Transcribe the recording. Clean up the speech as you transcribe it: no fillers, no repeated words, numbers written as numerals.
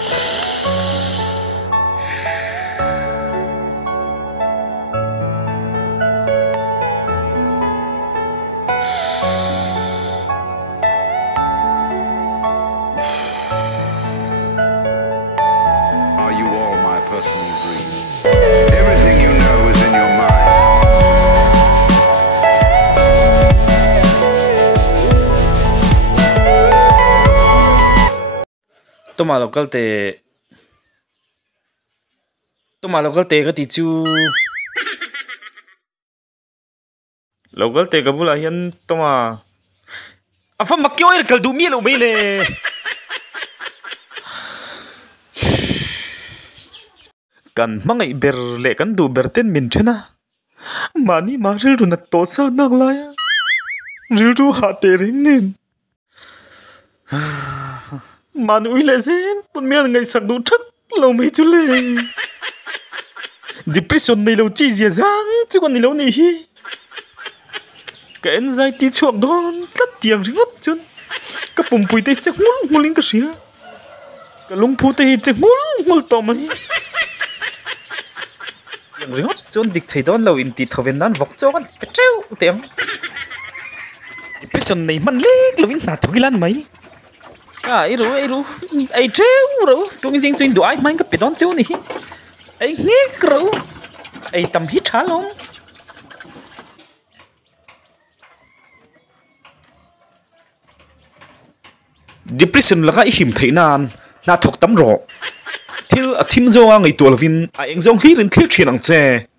Are you all my personal dream? Everything you know is in your mind. Toma local te cái tí chú local te cái bula hiền toma à phải mặc kêu cái đủ miếng lâu mấy nè kan mangai ber le kan du berten min thena mani ma ril ru na to sa nak la ya ril ru ha te rin nin man ui le zen pun mian ngai sak du thak lo mai chu le depression nei lo chi zia zang chu kan ni lo ni hi cái anxiety chuộc don tất tiềm ri ngất chun cái pum pui te chắc ngul linh cái xía cái lung phu te chắc ngul to mai ri ngất chun dik thei don lo in ti thoven nan vok cho kan petreu tem depression nei man lek lo in na thogilan mai ai ru ai treu ru tung jing chin du ai mai cái pedon chu ni ai ngek ru ai tam hit ha long depression là cái hiểm thấy nan na thọc tắm rõ thil a thim zo a ngai tual vin a eng zong hi rin thil thin ang che